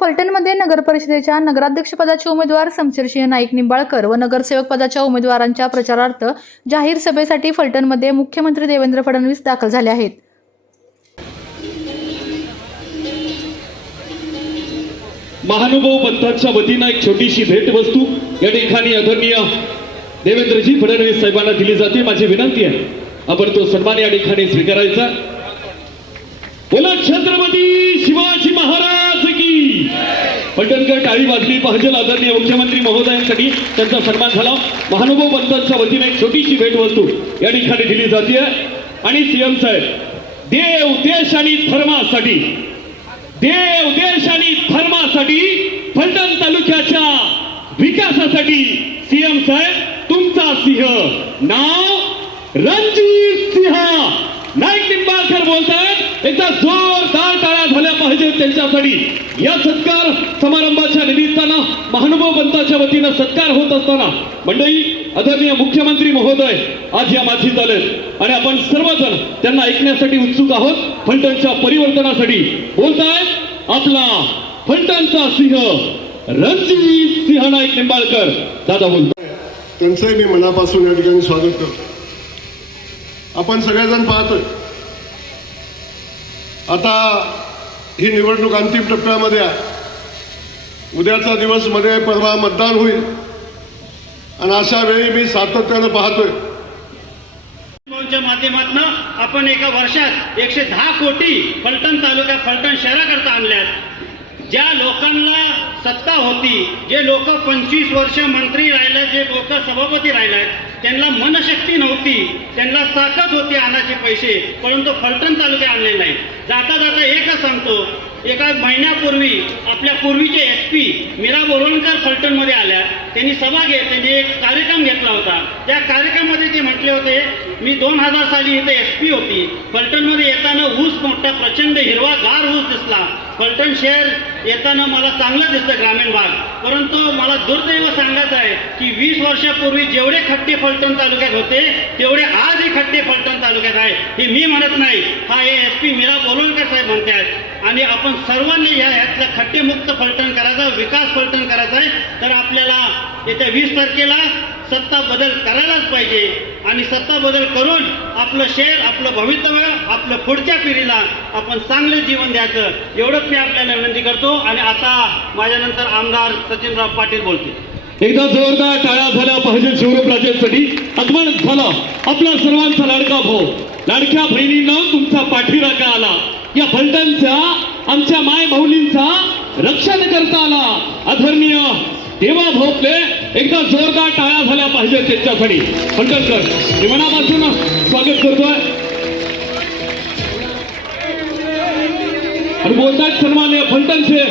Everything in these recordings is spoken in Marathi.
फलटणमध्ये नगर परिषदेच्या नगराध्यक्षपदाचे उमेदवार समशेरसिंह नाईक निंबाळकर व नगरसेवक पदाच्या उमेदवारांच्या प्रचारार्थ जाहीर सभेसाठी फलटणमध्ये मुख्यमंत्री देवेंद्र फडणवीस दाखल झाले आहेत. महानुभव पंथाच्या वतीनं एक छोटीशी भेटवस्तू या ठिकाणी आदरणीय देवेंद्रजी फडणवीस साहेबांना दिली जाते. माझी विनंती आहे आपण तो सन्मान या ठिकाणी स्वीकारायचा. बोला छत्रपती शिवाजी महाराज! की पलटणकर टाळी वाजली पाहिजे आदरणीय मुख्यमंत्री महोदयांसाठी. त्यांचा सन्मान झाला. महानुभव पंतांच्या वतीने एक छोटीशी भेटवस्तू या ठिकाणी दिली जाते आणि सीएम साहेब देव देश आणि धर्मासाठी देव देश आणि धर्मासाठी फलटण तालुक्याच्या विकासासाठी सीएम साहेब तुमचा सिंह. नाव रणजित सिंह. नाईक निंबाळकर बोलताय. एकदा जोरदार टाळ्या झाल्या पाहिजेत त्यांच्यासाठी. या सत्कार समारंभाच्या निमित्तानं महानुभव पंथाच्या वतीनं सत्कार होत असताना मंडळी आदरणीय मुख्यमंत्री महोदय आज या माथीत आलेत. आणि आपण सर्वजण त्यांना ऐकण्यासाठी उत्सुक आहोत. फलटणच्या परिवर्तनासाठी बोलताय आपला फलटणचा सिंह रणजित सिंह नाईक निंबाळकर. दादा बोलतो त्यांचंही मी मनापासून या ठिकाणी स्वागत करतो. आपण सगळेजण पाहतोय. आता ही निवडणूक अंतिम टप्प्यामध्ये आहे. उद्याचा दिवसमध्ये परवा मतदान होईल. आणि अशा वेळी मी सातत्यानं पाहतोय. माध्यमातून आपण एका वर्षात एकशे दहा कोटी फलटण तालुक्या फलटण शहराकरता आणल्यात. ज्या लोकांना सत्ता होती जे लोक पंचवीस वर्ष मंत्री राहिले जे लोक सभापती राहिले त्यांना मनशक्ती नव्हती. त्यांना ताकद होती आणायचे पैसे परंतु फलटण तालुक्यात आणले नाही जाता जाता एकच सांगतो एका महिन्यापूर्वी आपल्या पूर्वीचे एस पी मीरा बोरवणकर फलटणमध्ये आल्या. त्यांनी सभा घेत त्यांनी एक कार्यक्रम घेतला होता. त्या कार्यक्रमामध्ये ते म्हटले होते मी दोन हजार साली इथे एस पी होती. फलटणमध्ये येताना ऊस मोठा प्रचंड हिरवा गार ऊस दिसला. फलटण शहर येताना मला चांगलं दिसतं ग्रामीण भाग. परंतु मला दुर्दैव सांगायचं आहे की वीस वर्षापूर्वी जेवढे खट्टे फलटण तालुक्यात होते तेवढे आजही खट्टे फलटण तालुक्यात आहे. हे मी म्हणत नाही. हा हे एस पी मीरा बोलवणकर साहेब म्हणते आहेत आणि आपण सर्वांनी या ह्यातलं खड्डेमुक्त फलटण करायचं विकास फलटण करायचा आहे तर आपल्याला येत्या वीस तारखेला सत्ता बदल करायलाच पाहिजे. आणि सत्ता बदल करून आपलं शहर आपलं भवितव्य आपलं पुढच्या पिढीला आपण चांगलं जीवन द्यायचं. एवढंच मी आपल्याला विनंती करतो. आणि आता माझ्यानंतर आमदार सचिनराव पाटील बोलतील. एकदा जोरदार टाळ्या झाल्या पाहिजे शिवराज्यासाठी आगमन झालं. आपला सर्वांचा लाडका भाऊ. लाडक्या बहिणीनं तुमचा पाठीराखा आला या फलटणच्या आमच्या माय माऊलींचा रक्षण करता आला अधर्मीय तेव्हा भोपले एकदा जोरदार टाळ्या झाल्या पाहिजे त्यांच्यासाठी फलटणकर मी मनापासून स्वागत करतोय. आणि बोलतात सन्मान्य फलटणचे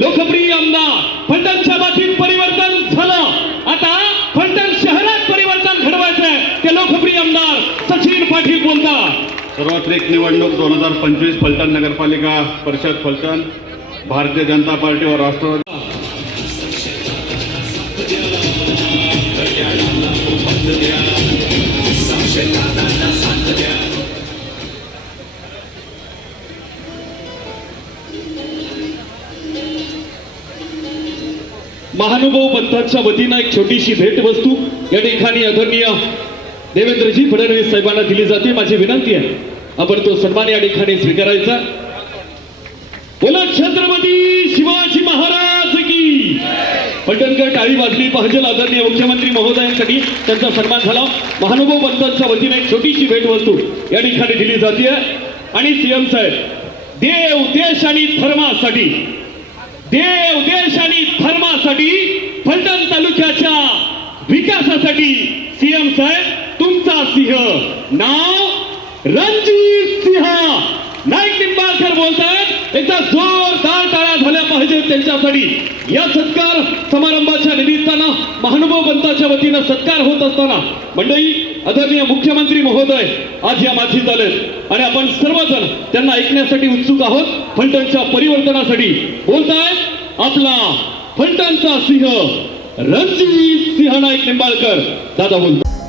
लोकप्रिय आमदार फलटणच्या बाबतीत परिवर्तन झालं आता फलटण शहरात परिवर्तन घडवायचंय ते लोकप्रिय आमदार सचिन पाटील बोलतात सर्वत्रिक निवडणूक दोन हजार पंचवीस फलटण नगरपालिका परिषद फलटण भारतीय जनता पार्टी व राष्ट्रवादी. महानुभाव पंथाच्या वतीनं एक छोटीशी भेटवस्तू या ठिकाणी आदरणीय देवेंद्रजी फडणवीस साहेबांना दिली जाते. माझी विनंती आहे. आपण तो सन्मान या ठिकाणी स्वीकारायचा. बोला छत्रपती शिवाजी महाराज की. पलटणकर टाळी वाजली पाहिजे आदरणीय मुख्यमंत्री महोदयांसाठी त्यांचा सन्मान झाला. महानुभव पंतांच्या वतीने एक छोटीशी भेटवस्तू या ठिकाणी दिली जाते आणि सीएम साहेब देव देश आणि धर्मासाठी देव देश आणि धर्मासाठी फलटण तालुक्याच्या विकासासाठी सीएम साहेब तुमचा सिंह. नाव रणजित सिंह! नाईक निंबाळकर बोलतात एकदा जोरदार टाळ्या झाल्या पाहिजेत त्यांच्यासाठी. या सत्कार समारंभाच्या निमित्तानं महानुभव पंथाच्या वतीनं सत्कार होत असताना मंडळी आदरणीय मुख्यमंत्री महोदय आज या माझी आलेत. आणि आपण सर्वजण त्यांना ऐकण्यासाठी उत्सुक आहोत. फलटणच्या परिवर्तनासाठी बोलताय आपला फलटणचा सिंह रणजित सिंह नाईक निंबाळकर. दादा बोलतो.